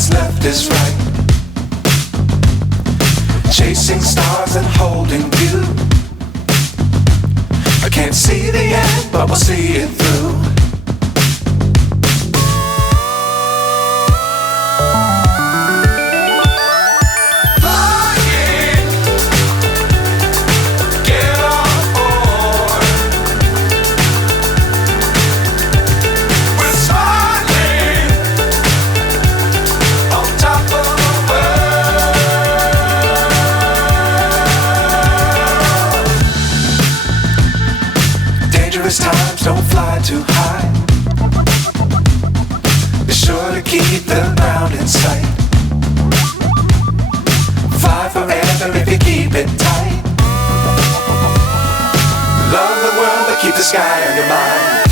what's left is right. Chasing stars and holding you. I can't see the end, but we'll see it through. Times don't fly too high. Be sure to keep the ground in sight. Fly forever if you keep it tight. Love the world but keep the sky on your mind.